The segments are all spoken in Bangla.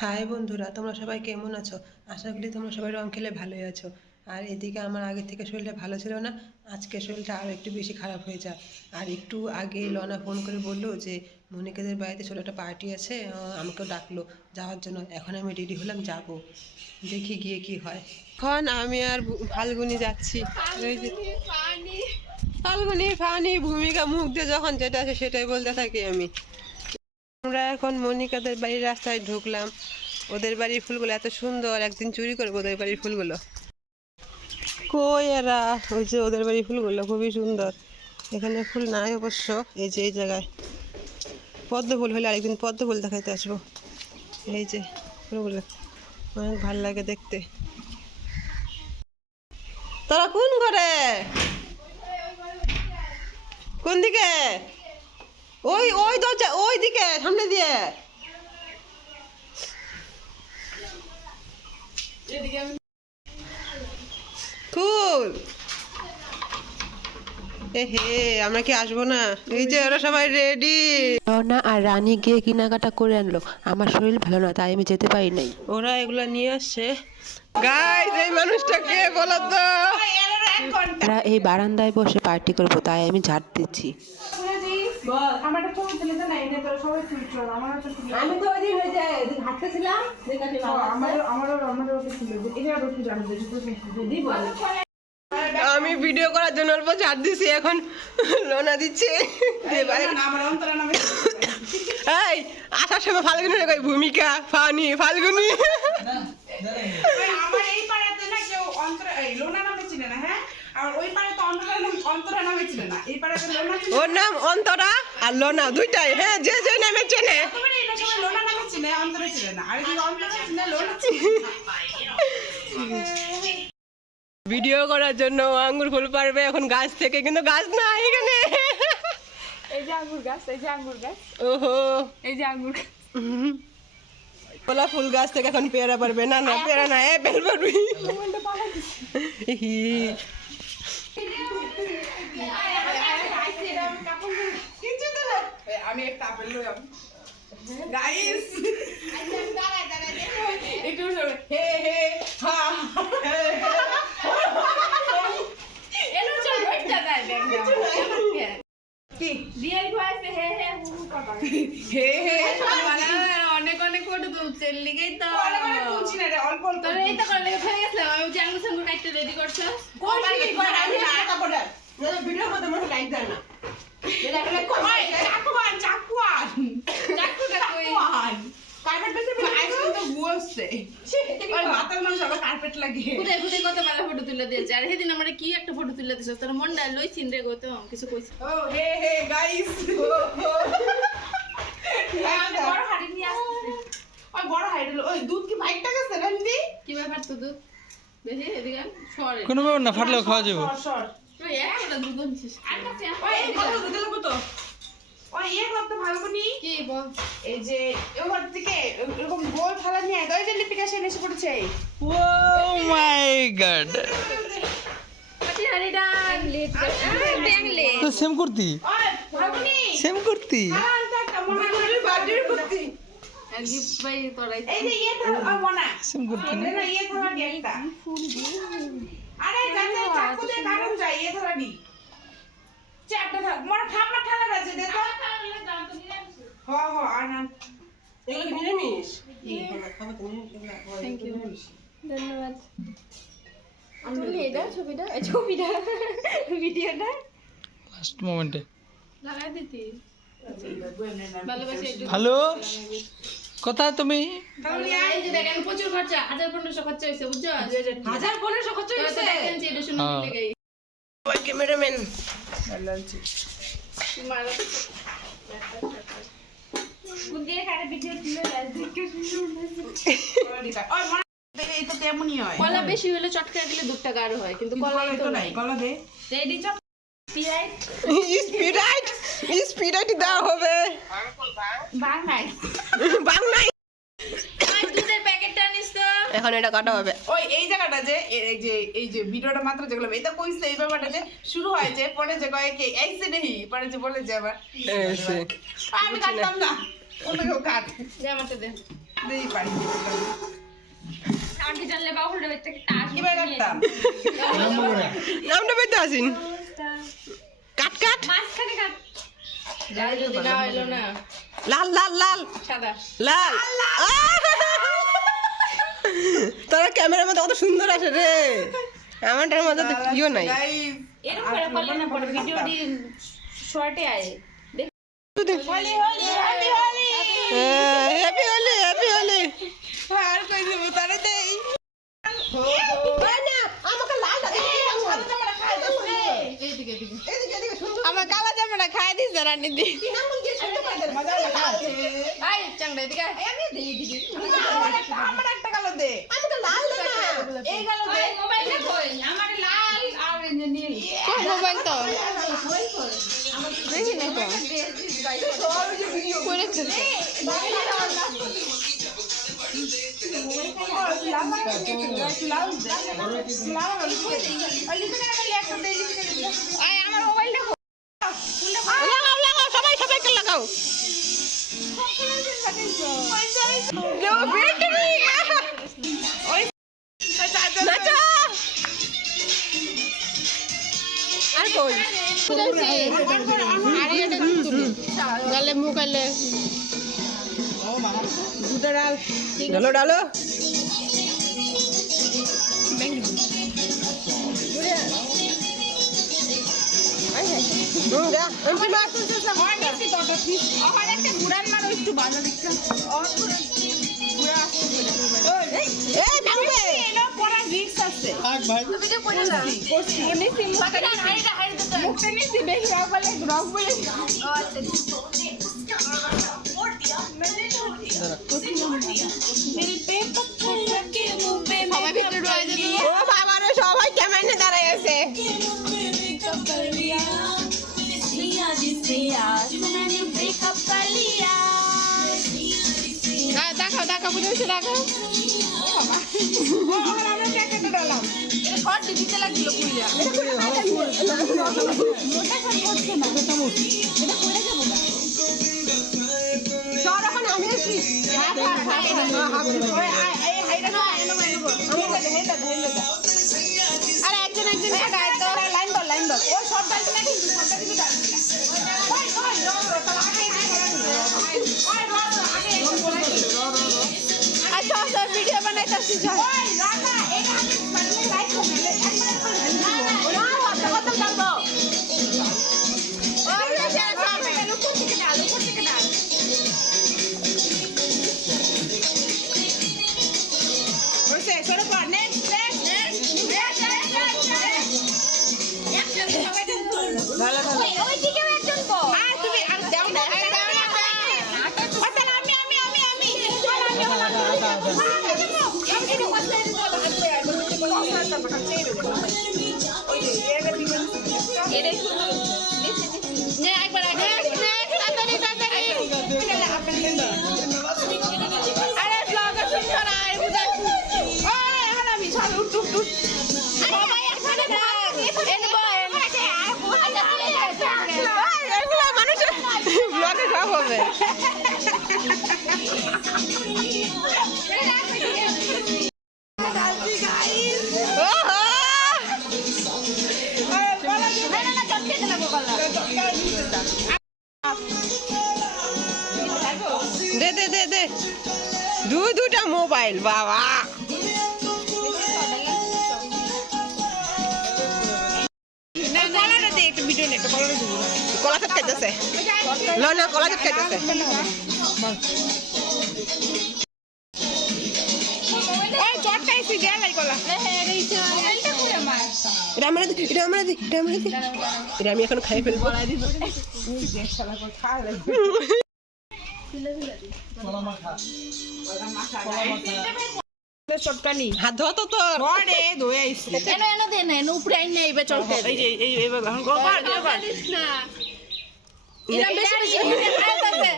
হাই বন্ধুরা, তোমরা সবাই কেমন আছো? আশা করি তোমরা সবাই রং খেলে ভালোই আছো। আর এদিকে আমার আগের থেকে শরীরটা ভালো ছিল না, আজকে শরীরটা আরও একটু বেশি খারাপ হয়ে যায়। আর একটু আগে লনা ফোন করে বললো যে মনিকাদের বাড়িতে ছোটো একটা পার্টি আছে, আমাকেও ডাকলো যাওয়ার জন্য। এখন আমি রেডি হলাম, যাব, দেখি গিয়ে কি হয়। এখন আমি আর ফাল্গুনি যাচ্ছি। ওই যে ফাল্গুনি ফানি ভূমিকা মুখ দিয়ে যখন যেটা আছে সেটাই বলতে থাকি আমি। আমরা এখন মনিকাদের বাড়ির রাস্তায় ঢুকলাম। ওদের বাড়ির ফুলগুলো এত সুন্দর, একদিন চুরি করবো ওদের বাড়ির ফুলগুলো। কই এরা? ওই যে ওদের বাড়ির ফুলগুলো খুবই সুন্দর। এখানে ফুল নাই অবশ্য, এই যে এই জায়গায় পদ্ম ফুল হলে আরেকদিন পদ্ম ফুল দেখাইতে আসবো। এই যে ফুলগুলো অনেক ভালো লাগে দেখতে। তোরা কোন ঘরে? কোন দিকে? ওই ওই দরজা, ওই দিকে সামনে দিয়ে। ফুল হে, আমরা কি আসবো না? এই যে ওরা সবাই রেডি। রওনা আর রানী গিয়ে কেনাকাটা করে আনলো। আমার শরীর ভালো না, তাই আমি যেতে পারি নাই। ওরা এগুলা নিয়ে আসছে। গাইস, এই মানুষটা কে বলো তো? আমরা এই বারান্দায় বসে পার্টি করব, তাই আমি ঝাড় দিচ্ছি। আমি তো ওই দিন ওই যে হাঁটতেছিলাম, আমি ভিডিও করার জন্য অল্প ছাড় দিছি, এখন লোনা দিচ্ছে। এই আসার সময় ফাল্গুনি কই ভূমিকা ফানি ফাল্গুনি। আমার এই পাড়াতে না কেউ লোনা নামে চিনে না, হ্যাঁ? আর ওই পাড়াতে অন্তরা নামে চিনে না। এই পাড়াতে লোনা চিনে। ওর নাম অন্তরা আর লোনা দুইটাই, হ্যাঁ, যে যে নামে চেনে। তোমার এই সবাই লোনা নামে চিনে, অন্তরা চিনে না। আর এই অন্তরা চিনে, লোনা চিনে না। ভিডিও করার জন্য আঙ্গুর ফুল পারবে এখন গাছ থেকে, কিন্তু গাছ না এখানে। এই যে আঙ্গুর গাছ, এই যে আঙ্গুর গাছ, ওহো, এই যে আঙ্গুর গাছ। গোলা ফুল গাছ থেকে এখন পেয়ারা পারবে না? না পেয়ারা না, আপেল পারবি। আমি একটা আপেল লইলাম গাইস। একটু হে হে হা এলো চল বইটা দাই কি দিয়ার কইছে হে হে কথা হে হে মানে অনেক অনেক ফটো তুলছে লিগেই তো অনেক অনেক তুলছি না রে, অল্প অল্প। তোর এই তো করলে ফেলে গেছে। আমি যে আঙ্গুর সঙ্গ কাটতে রেডি করছস কোন কি কর? আমি টাকা পড়া না ভিডিওর মধ্যে মনে লাইক দেন না। এটা করে কই চাকুয়ান চাকুয়ান চাকু চাকুয়ান কার্পেট বেশি আইসক্রিম তো গুছছে ওই মাতাল মানুষ আবার কার্পেট লাগিয়ে খুদে খুদে কত ভালো ফটো তুলে দিয়েছে। আর সেদিন আমরা কি একটা ফটো তুলে দিয়েছিস, তোর মনটা লইছিন রে গো, তো কিছু কইছিস। ও হে হে গাইস। আমি বড় হাড়ি নিয়ে আসছি। ওই বড় হাড়ি ওই দুধ কি বাইকটা গেছে রন্দি? কি ব্যাপার তো দুধ বেশি এদিকে সরে কোনো ব্যাপার না, ফাটলেও খাওয়া যাবে। সর তুই একটা দুধ আনছিস। আর কাছে ওই কত দুধ লাগবে তো? ওই ইয়ে করতে ভালো নি কি বল? এই যে ওর থেকে এরকম গোল থালা নিয়ে ওই যে লিপিকাশন এসে পড়েছে। ও মাই গড, আটি হানি ডান লেট ব্যাংলে তো সেম কুর্তি, ওই ভালো নি সেম কুর্তি। আর একটা মনে করে বার্থডে করতে আর গিফট পাই তোরাই। এই যে ইয়ে থালা ওই মনা সেম কুর্তি না? না ইয়ে থালা নিয়ে একটা আরে যাতে চাকু দিয়ে কারণ যায় ইয়ে থালা নি চারটা থাক মনে ঠাম্মা ঠালা আছে দে তো। হ হ আর না এগুলো কি নিরামিষ? থ্যাংক ইউ, ধন্যবাদ। তুমি এটা ছবিটা ছবিটা ভিডিওটা লাস্ট মোমেন্টে লাগাই দিতি। ভালোবাসি একটু। ভালো কথা তুমি। এই যে দেখেন প্রচুর খরচা, 1500 খরচা হয়েছে বুঝছো? 1500 খরচ হয়েছে। দেখেন যে এটা শুনে হ্যাঁ। লেগে ওই ক্যামেরাম্যান মারা বুদ্ধির কারে ভিডিও তুলে দেখে ওই মনা এই তো তেমনই হয়। কলা বেশি হলে চটকা দিলে 2 টাকা আরো হয়, কিন্তু কলা কলা তো তো নাই। নাই কলা দে রেডি চপ পিরাইট স্পিডাইট দেওয়া হবে। বাং নাই বাংলায় আর দুধের প্যাকেটটা নিস তো। এখন এটা কাটা হবে। ওই এই জায়গাটা যে এই যে ভিডিওটা মাত্র যেগুলো এটা কইছে এই ব্যাপারটা যে শুরু হয় যে পরে যে কয় কি এইসে নেই পরে যে বলে যে আবার এসে আমি কাটতাম না অন্য কেউ কাট দে আমারটা দে। আগে জানলে বাবুর থেকে টাস নামটা পেতে আসিন কাট কাট মাঝখানে কাট যাই যদি না হইলো না লাল লাল লাল সাদা লাল তোরা ক্যামেরার মধ্যে কত সুন্দর আসে রে আমারটার মধ্যে তো কিও নাই এরকম করে করলে না পরে ভিডিওটি শর্টে আয় হ্যাপি হোলি হ্যাপি হোলি আর কই দেব তারে দেই আমাকে লাল এইদিকে এইদিকে আমার কালা জামাটা খাই দিস রানী দি আই চাংড়া এদিকে আয়। আমার একটা কালো দে এই কালো দে মোবাইলটা কই আমার লাল আর নীল কোন মোবাইল তো দেখি না তো করেছে আমার মোবাইলটা লাগাও লাগাও সবাই সবাইকে লাগাও আর কই গলে মুখ আলে ডালো ডালো যা অন্তিমা এই ভাঙবে সবাই ভিতরে ঢুকে যেত ও বাবা রে সবাই ক্যামেরা দাঁড়ায় আছে দেখাও দেখাও বুঝেছি দেখাও শর্ট দিতে লাগলো কুইলা আমি আছি আর একজন একজন লাইন বল লাইন বল ও সব ডালছে না কিন্তু সব ডালছে আচ্ছা আচ্ছা ভিডিও বানাইতেছি চল মানুষের ব্লগে সব হবে দে দে দে দে দুটা মোবাইল বাবা কলা চটকাইতেছে লনা কলা চটকাইতেছে এটা আমি এখন খাই ফেলবো হাত ধোয়া তো তোর এনো এনো দে না এনো উপরে আইন না এইবার চলতে না এরা বেশি বেশি খাইতেছে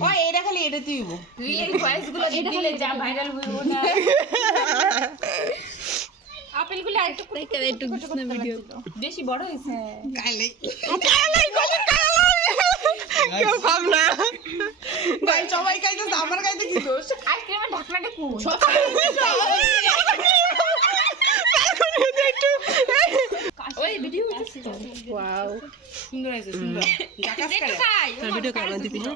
ওই এটা খালি এটা তুইব রিয়েল ভয়েস গুলো দিলে যা ভাইরাল হইব না আপেলগুলো আরেকটু একটু ভিডিও বেশি বড় হয়েছে কাইলে কালাই কেউ কম না ভাই, সবাই খাইতেছে, আমার খাইতে কি দোষ? আইসক্রিমের ঢাকনাটা কোন? ওই ভিডিও হচ্ছে ওয়াও, সুন্দর হয়েছে সুন্দর জাকাস করে খাই তোর ভিডিও কেমন দিবি না?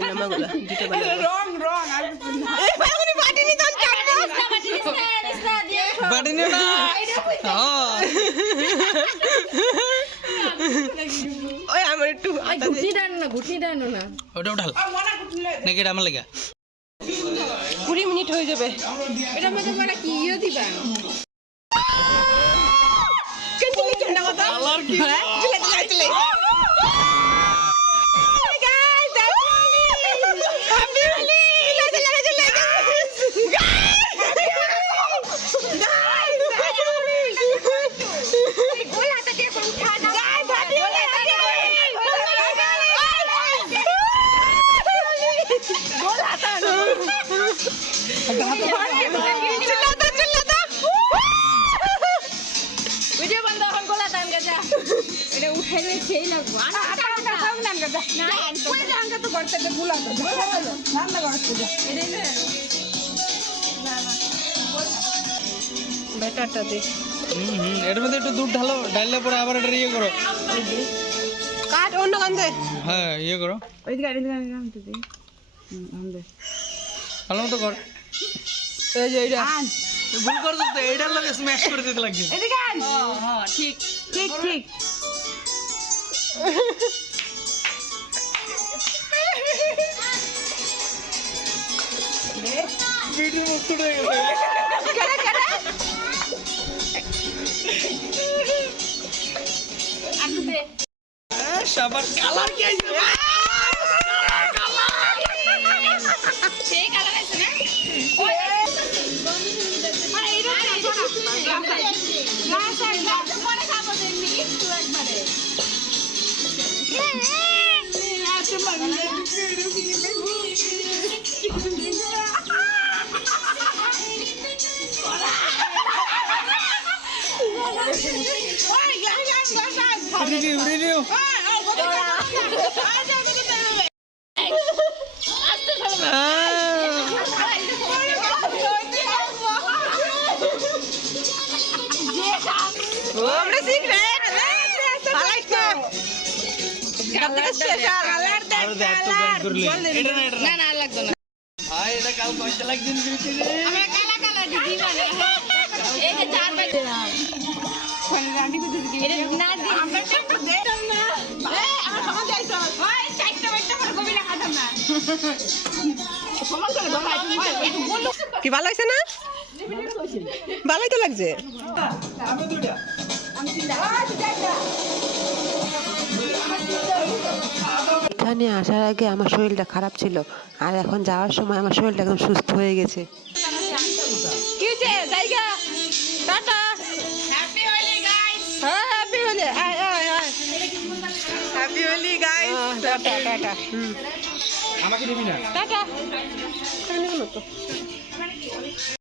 নামাগুলা দিতে পারবে রং রং আর বাটি নিও না হ্যাঁ ওই আমার একটু ঘুটনি ডান না ওটা উঠাল নাকি এটা আমার লেগে 20 মিনিট হয়ে যাবে। এটা মধ্যে মানে কি ইয়ে দিবা কালার কি ভিডিও বন্ধ এখন গোলা টান গেছা এটা উঠাইলে সেই লাগবো ব্যাটারটা দে, এর মধ্যে একটু দুধ ঢালো, ঢাললে পরে আবার এটা ইয়ে করো। কাট অন্য কান দে। হ্যাঁ ইয়ে করো, ভালো মতো কর। এই যে এইটা ভুল করে দিতে, এইটার লাগে স্ম্যাশ করে দিতে লাগছে। হ্যাঁ ঠিক ঠিক ঠিক ভিডিও মুক্ত হয়ে গেছে। সবার কালার কি আইছে? সেই কালার আছে না রিভিউ রিভিউ আমরা সিক্রেট পালাইছ না কালার স্পেশাল কালার দে আর দেখ তো ব্যান্ড করলি এটা না এটা না না না লাগতো না আয় এটা কাল কষ্ট লাগদিন দিতে রে আমরা কালা কালা দিদি মানে এই যে চার বাই এটা না দি আমরা একটা দেতাম না আমার সমাজ যাইছ ওই চারটা বাইটা করে কবিলা খাতাম না সমান করে ধরাই একটু বলো কি ভালো হইছে না? ভালোই তো লাগছে। এখানে আসার আগে আমার শরীরটা খারাপ ছিল, আর এখন যাওয়ার সময় আমার শরীরটা একদম সুস্থ হয়ে গেছে। কি হচ্ছে জায়গা টাটা হ্যাপি হোলি গাইস হ্যাঁ হ্যাপি হোলি, আয় আয় আয়, happy Holi guys, tata tata. আমাকে দিবি না টাটা।